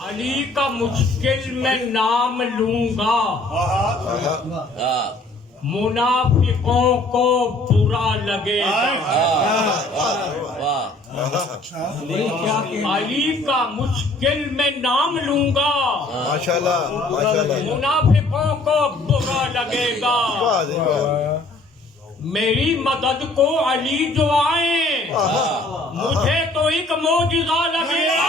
अली का मुश्किल में नाम लूंगा, मुनाफिकों को बुरा लगेगा। अली का मुश्किल में नाम लूंगा, माशाल्लाह माशाल्लाह, मुनाफिकों को बुरा लगेगा। मेरी मदद को अली जो आए, मुझे तो एक मौजिज़ा लगेगा।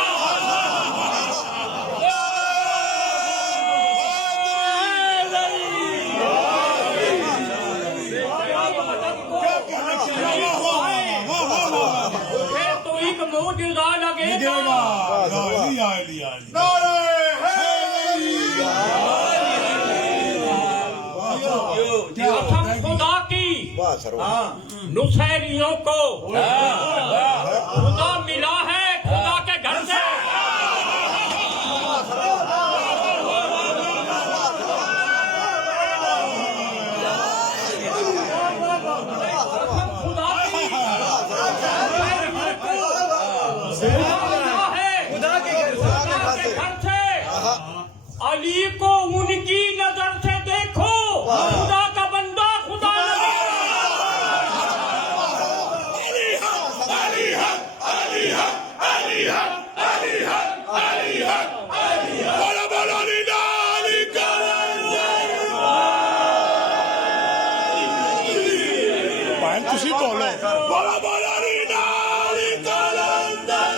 मौजूदा लगेगा। कसम खुदा की नुसैरियों को खुदा मिला है, खुदा के घर से। अली को उनकी नजर से देखो, खुदा का बंदा खुदा ਤੁਸੀਂ ਬੋਲੋ ਬੋਲਾ ਬੋਲਾ ਨੀ ਨਾਲੀ ਕਲੰਦਰ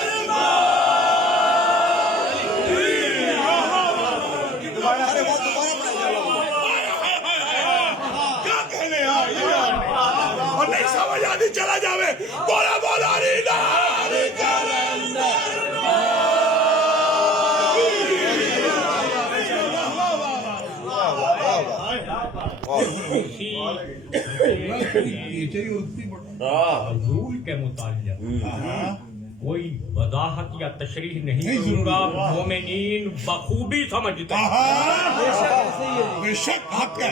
और नहीं समझ आती चला जावे बोला बोला नी नाली कलंदर रूल के मुताबिक कोई वजाहत या तशरीह नहीं करूंगा। मोमिनीन बखूबी समझते हैं। बेशक हक है।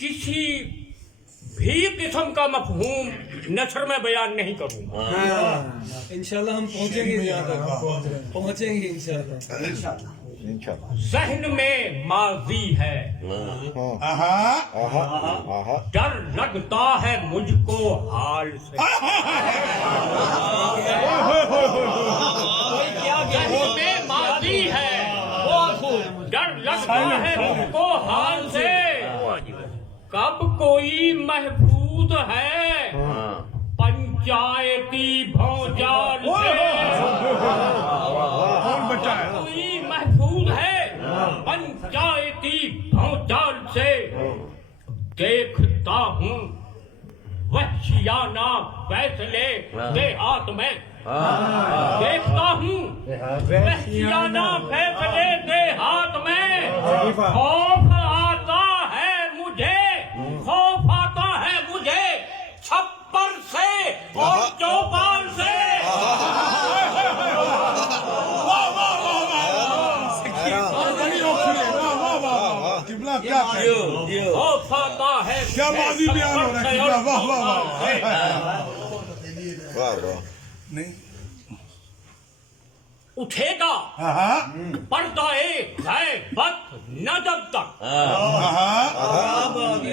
किसी भी किस्म का मफहूम नसर में बयान नहीं करूंगा। इंशाल्लाह हम पहुंचेंगे, पहुंचेंगे इंशाल्लाह। जहन में माजी है, डर लगता है मुझको हाल से। जहन में माजी है, डर लगता है मुझको हाल से। कब कोई महफूज है पंचायती भौजाल से। कोई महफूज है पंचायती भौजाल से। देखता हूँ वहशियाना फैसले के हाथ में। देखता हूँ वहशियाना फैसले के हाथ में। खौफ आता है मुझे, खौफ आता है मुझे छप्पर से और चौपाल से। क्या खौफ आता है क्या बाजी बयान हो रहा है। वाह वाह वाह वाह वाह। नहीं उठेगा पर्दा-ए गैबत न जब तक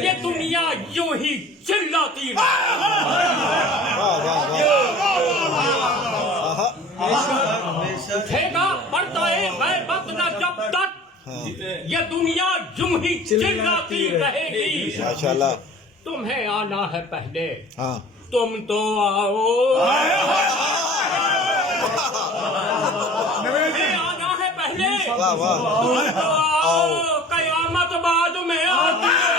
ये दुनिया यूं ही चिल्लाती उठेगा पर्दा-ए गैबत न जब तक ये दुनिया यूं ही चिल्लाती रहेगी। माशाल्लाह। तुम्हें आना है पहले, हाँ तुम तो आओ। आना है पहले, वाह वाह। तुम तो आओ। कयामत बाद में आती है।